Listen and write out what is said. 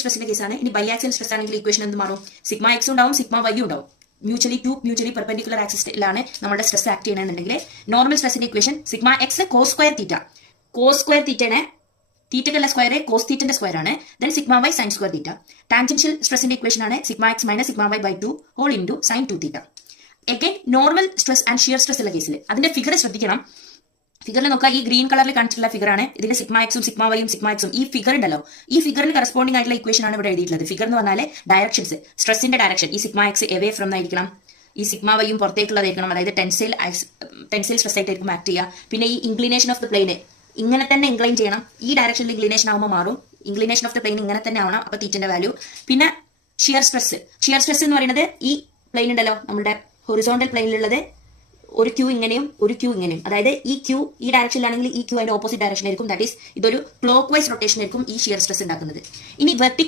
സ്ട്രെസിന്റെ കേസാണ്. ഇനി ബൈആക്സിയൽ സ്ട്രെസ് ആണെങ്കിൽ ഇക്വേഷൻ എന്ത് മാറും? സിഗ്മ എക്സ് ഉണ്ടാവും, സിഗ്മ വൈ ഉണ്ടാവും. മ്യൂച്വലി പെർപെൻഡിക്കുലർ ആക്സിസിലാണ് നമ്മുടെ സ്ട്രെസ് ആക്ട് ചെയ്യണമെന്നുണ്ടെങ്കിൽ നോർമൽ സ്ട്രെസിന്റെ equation sigma x cos square theta. Cos square തീറ്റനെ തീറ്റക്കല്ല സ്ക്വയർ കോസ് തീറ്റന്റെ സ്ക്വയർ ആണ്. Then sigma y sine square theta. Tangential സ്ട്രെസിന്റെ ഇക്വേഷൻ ആണ് sigma x minus sigma y by 2 whole into sine 2 theta. Again normal stress and shear stress ഉള്ള കേസിൽ അതിന്റെ figure ശ്രദ്ധിക്കണം. ഫിഗറിൽ നോക്കുക, ഈ ഗ്രീൻ കളറിൽ കാണിച്ചിട്ടുള്ള ഫിഗർ ആണ്. ഇതിന്റെ സിഗ്മ എക്സും സിഗ്മ വൈയും സിഗ്മ എക്സും ഈ ഫിഗർ ഉണ്ടല്ലോ, ഈ ഫിഗറിന് കറസ്പോണ്ടിങ് ആയിട്ടുള്ള ഇക്വേഷൻ ആണ് ഇവിടെ എഴുതിയിട്ടുള്ളത്. ഫിഗർ എന്ന് പറഞ്ഞാൽ ഡയറക്ഷൻസ്, സ്ട്രെസിന്റെ ഡയറക്ഷൻ. ഈ സിഗ്മ എക്സ് എവേ ഫ്രം ആയിരിക്കണം, ഈ സിഗ്മ വൈയും പുറത്തേക്കുള്ളതായിരിക്കണം, അതായത് ടെൻസൈൽ സ്ട്രെസ് ആയിട്ടായിരിക്കും ആക്ട് ചെയ്യുക. പിന്നെ ഈ ഇൻക്ലിനേഷൻ ഓഫ് ദ പ്ലെയിന് ഇങ്ങനെ തന്നെ ഇൻക്ലൈൻ ചെയ്യണം. ഈ ഡയറക്ഷനിൽ ഇൻക്ലിനേഷൻ ആകുമ്പോൾ മാറും. ഇൻക്ലിനേഷൻ ഓഫ് ദ പ്ലെയിൻ ഇങ്ങനെ തന്നെ ആവണം, അപ്പൊ തീറ്റന്റെ വാല്യൂ. പിന്നെ ഷിയർ സ്ട്രെസ് എന്ന് പറയുന്നത് ഈ പ്ലെയിൻ ഉണ്ടല്ലോ, നമ്മുടെ ഹൊറിസോണ്ടൽ പ്ലെയിനിലുള്ളത് ഒരു ക്യൂ ഇങ്ങനെയും ഒരു ക്യൂ ഇങ്ങനെയും, അതായത് ഈ ക്യൂ ഈ ഡയറക്ഷനിലാണെങ്കിൽ ഈ ക്യൂ അതിന്റെ ഓപ്പോസിറ്റ് ഡയറക്ഷൻ ആയിരിക്കും. ദാറ്റ് ഈസ് ഇതൊരു ക്ലോക്ക് വൈസ് റൊട്ടേഷൻ ആയിരിക്കും ഈ ഷിയർ സ്ട്രെസ് ഉണ്ടാക്കുന്നത്. ഇനി വെർട്ടിക്കൽ